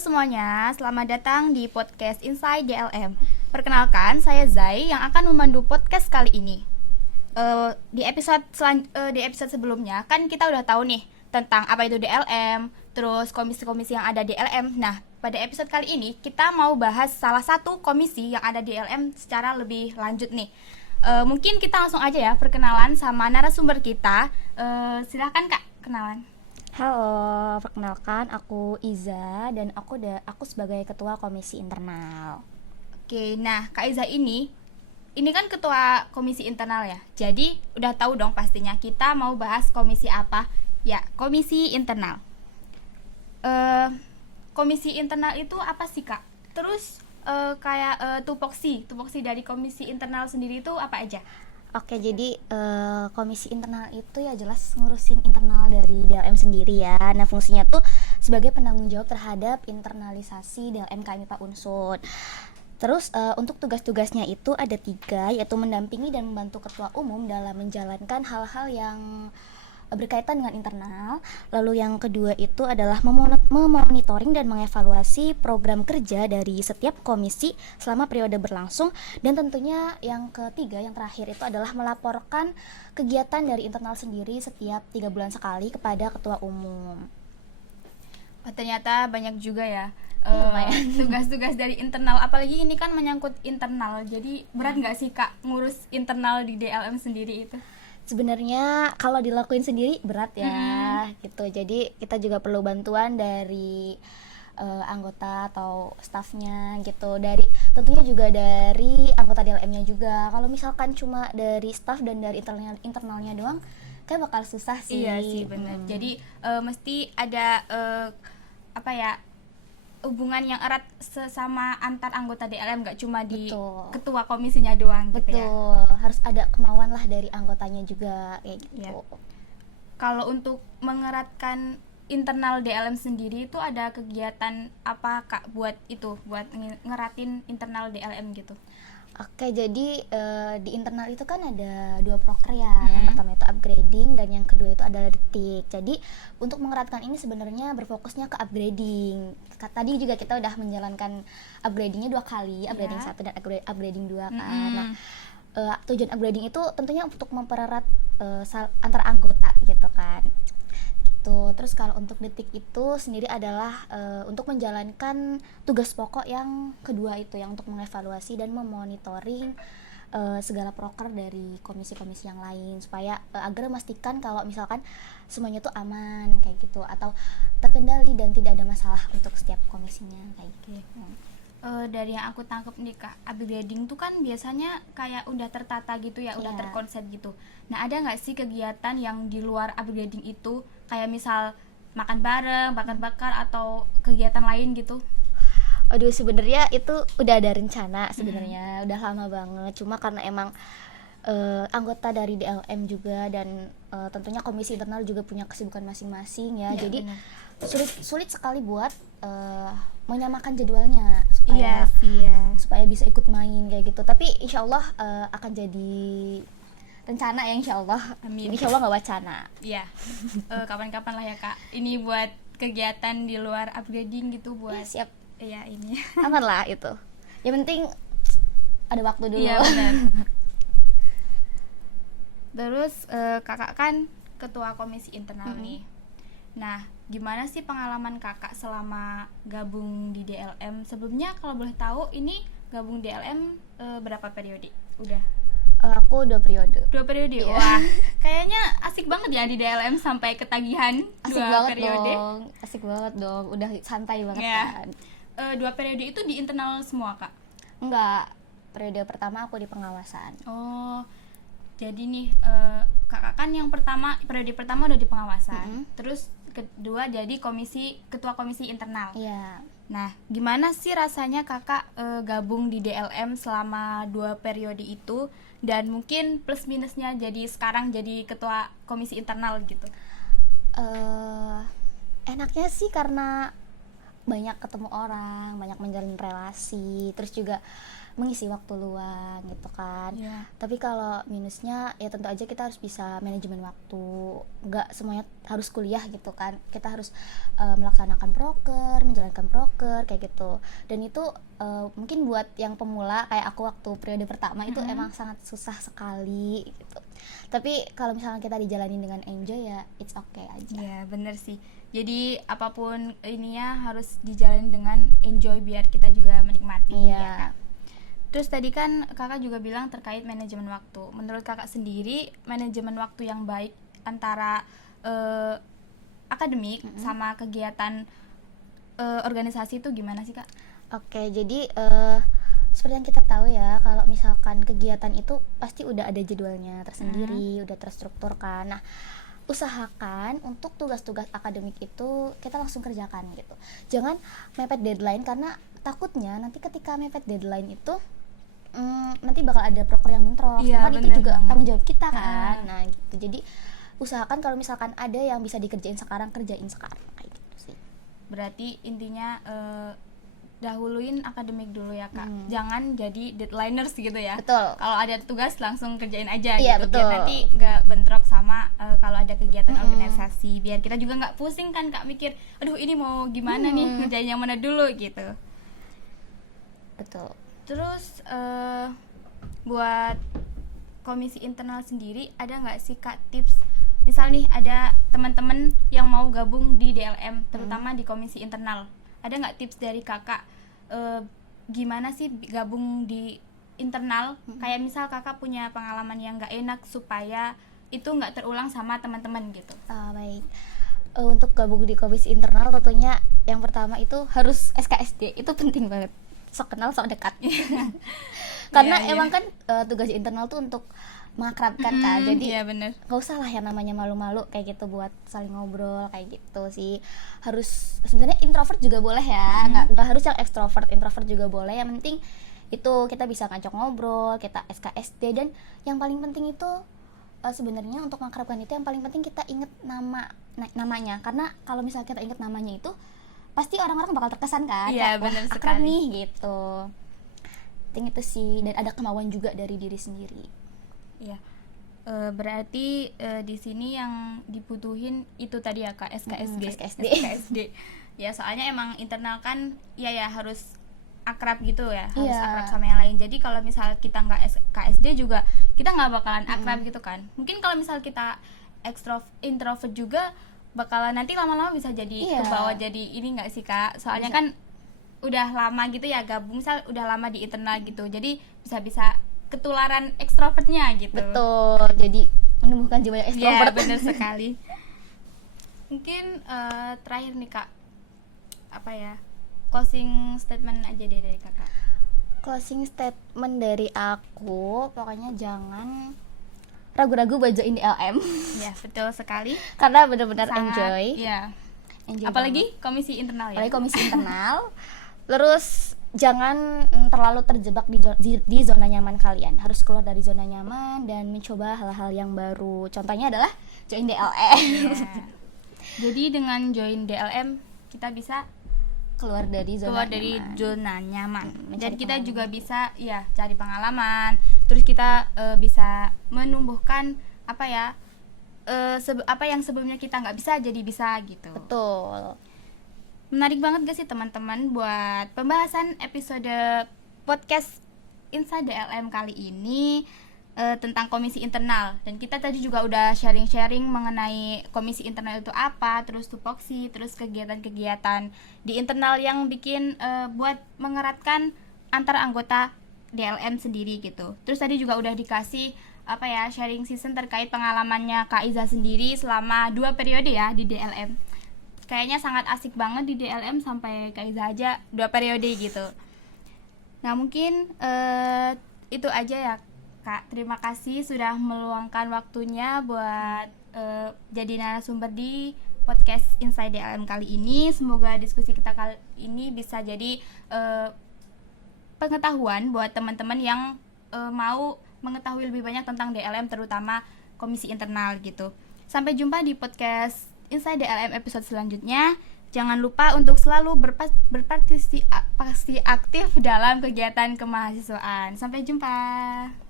semuanya, selamat datang di podcast Inside DLM. Perkenalkan, saya Zai yang akan memandu podcast kali ini. Di episode sebelumnya kan kita udah tahu nih tentang apa itu DLM, terus komisi-komisi yang ada di DLM. Nah, pada episode kali ini kita mau bahas salah satu komisi yang ada di DLM secara lebih lanjut nih. Mungkin kita langsung aja ya perkenalan sama narasumber kita. Silakan Kak, kenalan. Halo, perkenalkan aku Iza dan aku sebagai ketua komisi internal. Oke, nah Kak Iza ini kan ketua komisi internal ya. Jadi udah tahu dong pastinya kita mau bahas komisi apa? Ya, komisi internal. Komisi internal itu apa sih Kak? Terus tupoksi dari komisi internal sendiri itu apa aja? Oke, jadi komisi internal itu ya jelas ngurusin internal dari DLM sendiri ya. Nah, fungsinya tuh sebagai penanggung jawab terhadap internalisasi DLM KMIPA Unsud. Terus untuk tugas-tugasnya itu ada 3, yaitu mendampingi dan membantu ketua umum dalam menjalankan hal-hal yang berkaitan dengan internal. Lalu yang kedua itu adalah memonitoring dan mengevaluasi program kerja dari setiap komisi selama periode berlangsung. Dan tentunya yang ketiga, yang terakhir itu adalah melaporkan kegiatan dari internal sendiri setiap 3 bulan sekali kepada ketua umum. Oh, ternyata banyak juga ya tugas-tugas dari internal, apalagi ini kan menyangkut internal. Jadi berat nggak sih Kak ngurus internal di DLM sendiri itu? Sebenarnya kalau dilakuin sendiri berat ya, gitu. Jadi kita juga perlu bantuan dari anggota atau staffnya gitu. Tentunya juga dari anggota DLM-nya juga. Kalau misalkan cuma dari staff dan dari internalnya doang, kayak bakal susah sih. Iya sih, benar. Jadi mesti ada hubungan yang erat sesama antar anggota DLM, nggak cuma di ketua komisinya doang. Betul, gitu ya. Harus ada kemauan lah dari anggotanya juga kayak gitu. Ya. Kalau untuk mengeratkan internal DLM sendiri itu ada kegiatan apa Kak buat ngeratin internal DLM gitu? Oke, jadi di internal itu kan ada 2 proker ya. Yang pertama itu upgrading dan yang kedua itu adalah detik. Jadi untuk mengeratkan ini sebenarnya berfokusnya ke upgrading. Tadi juga kita udah menjalankan upgradingnya 2 kali, upgrading 1 dan upgrading 2 kan. Nah, tujuan upgrading itu tentunya untuk mempererat antar anggota gitu kan. Terus kalau untuk detik itu sendiri adalah untuk menjalankan tugas pokok yang kedua itu, yang untuk mengevaluasi dan memonitoring segala proker dari komisi-komisi yang lain supaya agar memastikan kalau misalkan semuanya tuh aman kayak gitu atau terkendali dan tidak ada masalah untuk setiap komisinya kayak gitu. Dari yang aku tangkap nih Kak, upgrading tuh kan biasanya kayak udah tertata gitu ya, udah terkonsep gitu. Nah, ada nggak sih kegiatan yang di luar upgrading itu, kayak misal makan bareng, bakar-bakar atau kegiatan lain gitu? Aduh, sebenarnya itu udah ada rencana sebenarnya, udah lama banget. Cuma karena emang anggota dari DLM juga dan tentunya komisi internal juga punya kesibukan masing-masing ya. Jadi sulit sekali buat menyamakan jadwalnya supaya bisa ikut main kayak gitu. Tapi insyaallah akan jadi rencana ya, insyaallah. Amin. Insyaallah nggak wacana. Iya. Kapan-kapan lah ya Kak. Ini buat kegiatan di luar upgrading gitu buat. Siap. Iya, ini. Aman lah itu. Yang penting ada waktu dulu. Iya, benar. Terus kakak kan ketua komisi internal nih. Nah, gimana sih pengalaman kakak selama gabung di DLM? Sebelumnya kalau boleh tahu, ini gabung DLM berapa periode? Udah? Aku 2 periode. 2 periode? Yeah. Wah, kayaknya asik banget ya di DLM sampai ketagihan 2 periode. Asik banget dong, udah santai banget kan. 2 periode itu di internal semua Kak? Enggak, periode pertama aku di pengawasan. Oh, jadi nih kakak kan yang periode pertama udah di pengawasan, terus kedua jadi ketua komisi internal. Iya. Nah, gimana sih rasanya kakak gabung di DLM selama 2 periode itu, dan mungkin plus minusnya sekarang jadi ketua komisi internal gitu? Enaknya sih karena banyak ketemu orang, banyak menjalin relasi, terus juga mengisi waktu luang gitu kan. Iya. Tapi kalau minusnya ya tentu aja kita harus bisa manajemen waktu, nggak semuanya harus kuliah gitu kan, kita harus melaksanakan proker, menjalankan proker kayak gitu. Dan itu mungkin buat yang pemula kayak aku waktu periode pertama itu emang sangat susah sekali gitu. Tapi kalau misalnya kita dijalanin dengan enjoy ya it's okay aja. Iya, bener sih. Jadi apapun ininya harus dijalani dengan enjoy biar kita juga menikmati. Iya. Ya kan? Terus tadi kan kakak juga bilang terkait manajemen waktu. Menurut kakak sendiri, manajemen waktu yang baik antara akademik sama kegiatan organisasi itu gimana sih kak? Oke, jadi seperti yang kita tahu ya, kalau misalkan kegiatan itu pasti udah ada jadwalnya tersendiri, udah terstruktur kan. Nah, usahakan untuk tugas-tugas akademik itu kita langsung kerjakan gitu. Jangan mepet deadline, karena takutnya nanti ketika mepet deadline itu nanti bakal ada proker yang bentrok. Iya, Kan itu bener juga banget. tanggung jawab kita kan. Nah, gitu. Jadi usahakan kalau misalkan ada yang bisa dikerjain sekarang, kerjain sekarang kayak gitu sih. Berarti intinya dahuluin akademik dulu ya kak. Jangan jadi deadliners gitu ya. Betul. Kalau ada tugas langsung kerjain aja Iya, gitu. betul. Biar nanti nggak bentrok sama kalau ada kegiatan organisasi. Biar kita juga nggak pusing kan kak mikir, aduh ini mau gimana nih, ngerjain yang mana dulu gitu. Betul. Terus buat komisi internal sendiri ada nggak sih kak tips? Misal nih ada teman-teman yang mau gabung di DLM, terutama di komisi internal. Ada nggak tips dari kakak gimana sih gabung di internal? Kayak misal kakak punya pengalaman yang nggak enak supaya itu nggak terulang sama teman-teman gitu. Baik. Untuk gabung di komisi internal tentunya yang pertama itu harus SKSD, itu penting banget. Sok kenal sok dekat. Karena Iya, iya. emang kan tugas internal tuh untuk mengakrabkan kan. Jadi iya bener. gak usah lah yang namanya malu-malu kayak gitu buat saling ngobrol kayak gitu sih. Harus sebenarnya introvert juga boleh ya, nggak harus yang introvert juga boleh. Yang penting itu kita bisa ngajak ngobrol, kita SKSD, dan yang paling penting itu sebenarnya untuk mengakrabkan itu yang paling penting kita inget namanya. Karena kalau misalnya kita inget namanya itu pasti orang-orang bakal terkesan kan. Iya, Kayak, bener wah, akrab sekali. nih gitu. Penting itu sih, dan ada kemauan juga dari diri sendiri. Iya. Berarti di sini yang dibutuhin itu tadi ya kak, SKSD. SKSD. Ya soalnya emang internal kan ya harus akrab gitu ya, harus Iya. akrab sama yang lain. Jadi kalau misal kita nggak SKSD juga kita nggak bakalan akrab gitu kan. Mungkin kalau misal kita introvert juga bakalan nanti lama-lama bisa jadi Iya. kebawa jadi ini nggak sih kak? Soalnya Bisa. kan udah lama gitu ya gabung, misal udah lama di internal gitu, jadi bisa ketularan ekstrovertnya gitu. Betul, jadi menumbuhkan jiwa yang Iya extrovert. benar sekali. Mungkin terakhir nih kak, apa ya, closing statement aja deh dari kakak. Closing statement dari aku, pokoknya jangan ragu-ragu buat join di LM. Ya betul sekali. Karena benar-benar Sangat, enjoy. Iya. Enjoy Apalagi komisi internal ya. apalagi komisi internal. Terus jangan terlalu terjebak di zona nyaman kalian. Harus keluar dari zona nyaman dan mencoba hal-hal yang baru. Contohnya adalah join DLM. Iya. Jadi dengan join DLM kita bisa Keluar dari keluar zona dari nyaman. zona nyaman. Mencari Dan kita pengalaman. juga bisa ya cari pengalaman. Terus kita bisa menumbuhkan apa ya? Apa yang sebelumnya kita nggak bisa jadi bisa gitu. Betul. Menarik banget gak sih teman-teman buat pembahasan episode podcast Inside DLM kali ini tentang komisi internal. Dan kita tadi juga udah sharing-sharing mengenai komisi internal itu apa, terus tupoksi, terus kegiatan-kegiatan di internal yang bikin buat mengeratkan antar anggota DLM sendiri gitu. Terus tadi juga udah dikasih apa ya, sharing season terkait pengalamannya Kak Iza sendiri selama 2 periode ya di DLM. Kayaknya sangat asik banget di DLM sampai Kak Iza aja 2 periode gitu. Nah mungkin itu aja ya Kak. Terima kasih sudah meluangkan waktunya buat jadi narasumber di podcast Inside DLM kali ini. Semoga diskusi kita kali ini bisa jadi pengetahuan buat teman-teman yang mau mengetahui lebih banyak tentang DLM, terutama komisi internal gitu. Sampai jumpa di podcast Inside DLM episode selanjutnya. Jangan lupa untuk selalu berpartisipasi aktif dalam kegiatan kemahasiswaan. Sampai jumpa.